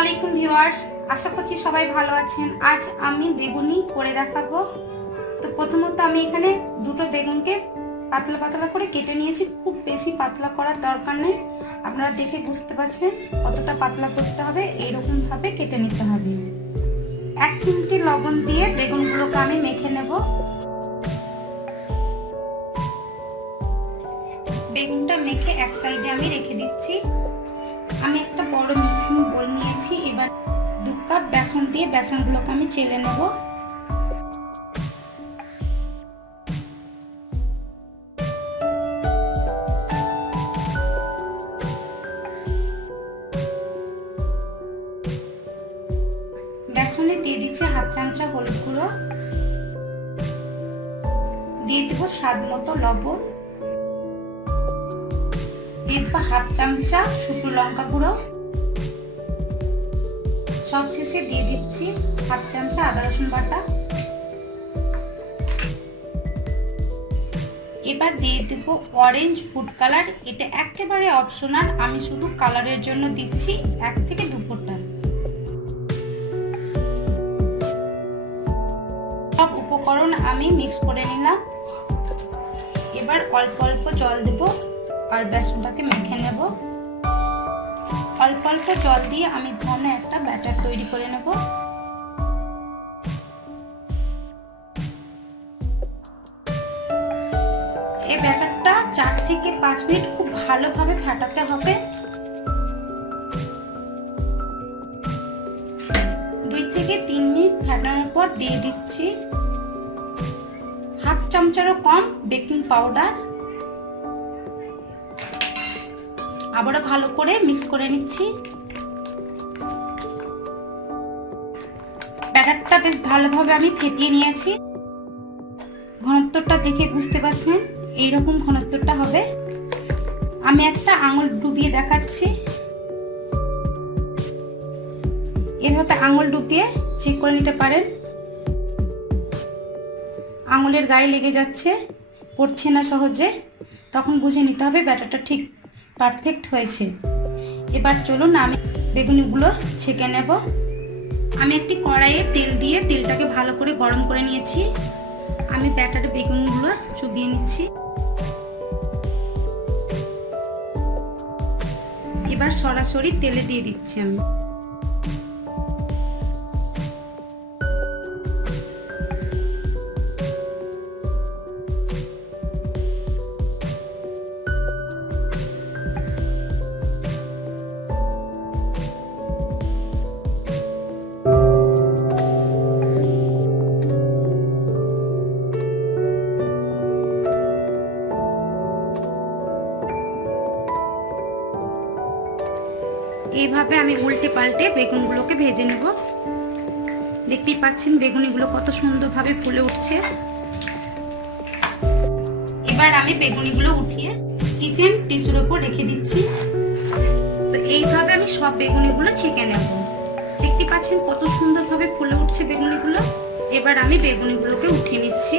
আলাইকুম ভিউয়ার্স, আশা করছি সবাই ভালো আছেন। আজ আমি বেগুনি করে দেখাবো। তো প্রথমত আমি এখানে দুটো বেগুনকে পাতলা পাতলা করে কেটে নিয়েছি। খুব বেশি পাতলা করার দরকার নেই, আপনারা দেখে বুঝতে পারছেন কতটা পাতলা করতে হবে। এইরকম ভাবে কেটে নিতে হবে। 1 চিমটি লবণ দিয়ে বেগুনগুলোকে আমি মেখে নেব। বেগুনটা মেখে এক সাইডে আমি রেখে দিচ্ছি। আমি একটা বড় মিক্সিং বোল নিয়েছি। এবার 2 কাপ বেসন দিয়ে বেসনগুলোকে আমি চেলে নেব। বেসনে দিয়ে দিচ্ছি হাফ চামচা হলুদ গুঁড়ো, দিয়ে দেবো স্বাদ মতো লবণ, দিয়ে দেবো হাফ চামচা শুকনো লঙ্কা গুঁড়ো, সব শেষে দিয়ে দিচ্ছি হাফ চামচা আদা রসুন বাটা। এবার দিয়ে দেব অরেঞ্জ ফুড কালার। এটা একেবারে অপশনাল, আমি শুধু কালারের জন্য দিচ্ছি 1 থেকে 2 ফোঁটা। সব উপকরণ আমি মিক্স করে নিলাম। এবার অল্প অল্প জল দেব আর বেসনটাকে মেখে নেব। অল্প অল্প জল দিয়ে আমি ঘন একটা ব্যাটার তৈরি করে নেব। এই ব্যাটারটা 4 থেকে 5 মিনিট খুব ভালোভাবে ফাটাতে হবে। 2 থেকে 3 মিনিট ফাটানোর পর দিয়ে দিচ্ছি হাফ চামচারও কম বেকিং পাউডার। আবারও ভালো করে মিক্স করে নিচ্ছি। ব্যাটারটা বেশ ভালোভাবে আমি ফেটিয়ে নিয়েছি। ঘনত্বটা দেখে বুঝতে পারছেন এইরকম ঘনত্বটা হবে। আমি একটা আঙুল ডুবিয়ে দেখাচ্ছি। এভাবে আঙুল ডুবিয়ে চেক করে নিতে পারেন। আঙুলের গায়ে লেগে যাচ্ছে, পড়ছে না সহজে, তখন বুঝে নিতে হবে ব্যাটারটা ঠিক পারফেক্ট হয়েছে। এবার চলুন আমি বেগুনিগুলো ছেঁকে নেব। আমি একটি কড়াইয়ে তেল দিয়ে তেলটাকে ভালো করে গরম করে নিয়েছি। আমি ব্যাটারে বেগুনগুলো চুবিয়ে নিচ্ছি। এবার সরাসরি তেলে দিয়ে দিচ্ছি আমি। এইভাবে আমি উল্টে পাল্টে বেগুনগুলোকে ভেজে নেব। দেখতেই পাচ্ছেন বেগুনিগুলো কত সুন্দরভাবে ফুলে উঠছে। এবার আমি বেগুনিগুলো উঠিয়ে কিচেন টিস্যুর উপর রেখে দিচ্ছি। তো এইভাবে আমি সব বেগুনিগুলো ছেঁকে নেব। দেখতে পাচ্ছেন কত সুন্দরভাবে ফুলে উঠছে বেগুনিগুলো। এবার আমি বেগুনিগুলোকে উঠিয়ে নিচ্ছি।